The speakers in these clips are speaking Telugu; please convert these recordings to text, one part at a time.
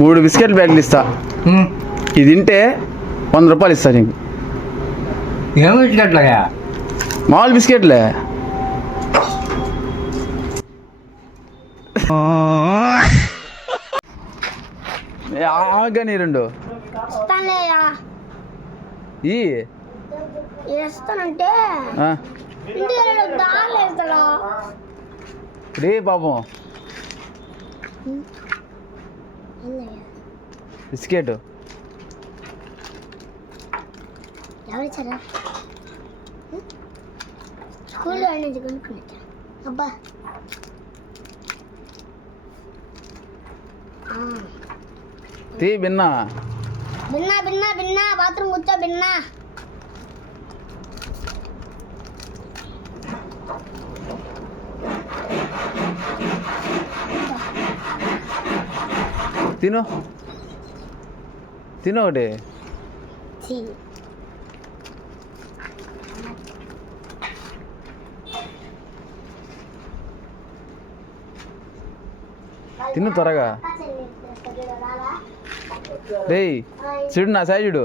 3 బిస్కెట్ ప్యాకెట్లు ఇస్తా. ఇది తింటే 100 రూపాయలు ఇస్తా నీకు. ఏం బిస్కెట్లయ్యా? మామూలు బిస్కెట్లే. ఆగాని 2 వేస్తానంటే రే పాపం బిస్కెట్ ఎవరిచ్చారా? స్కూల్లో నుంచి కొనుక్కుని. అబ్బా తీ బిన్నా బిన్నా బిన్నా బిన్నా బాత్రూమ్ కూర్చో బిన్నా. తిను తిను ఒకటి. తిను త్వరగా. రే చూడు నా సాయి చూడు.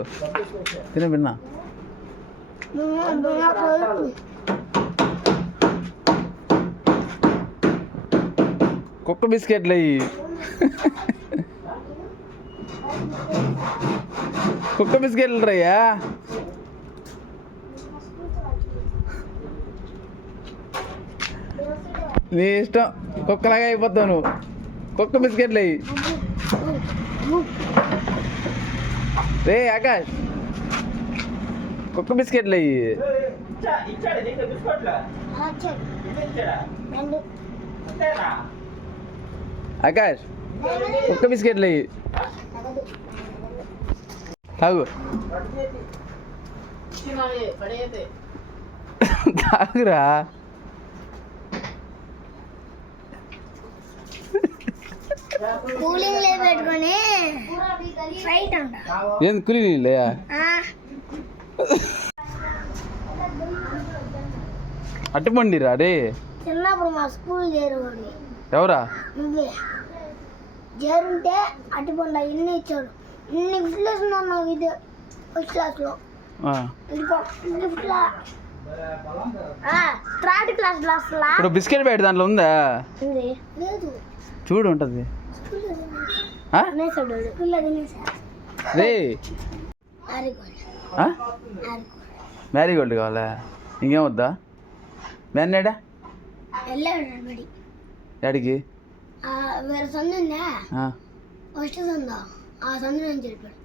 తిను బిన్నా. కుక్క బిస్కెట్లు అయ్యి. కుక్క బిస్కెట్లు రయ్యా. నీ ఇష్టం, కుక్కలాగా అయిపోతావు నువ్వు. కుక్క బిస్కెట్లు అయ్యి. రే ఆకాష్ కుక్క బిస్కెట్లు అయ్యి. ఆకాష్ కుక్క బిస్కెట్లు అయ్యి. తాగు తాగురా. కూలింగ్ లే పెట్టుకొని ఫ్రైట్ అంట. ఏంది కూలింగ్ లేయా? అట్టుబండిరా రే. చిన్నప్పుడు మా స్కూల్ చేరేవాడు. ఎవరా? నువ్వే చేరుంటే అట్టుబండ ఇన్ని ఇచ్చాడు. ఇన్ని గిఫ్ట్లు వేస్తున్నాను నాకు. ఇది ఫస్ట్ క్లాస్లో గిఫ్ట్లా థర్డ్ క్లాస్లో అసలు. ఇప్పుడు బిస్కెట్ ప్యాకెట్ దాంట్లో ఉందా? లేదు చూడు ఉంటుంది. రే మ్యారీగోల్డ్ కావాలా? ఇంకేం వద్దా? మ్యాన్నేడా డాడీకి వేరే సందు ఉందా? ఫస్ట్ సందా ఆ సందు నుంచి చెప్పాడు.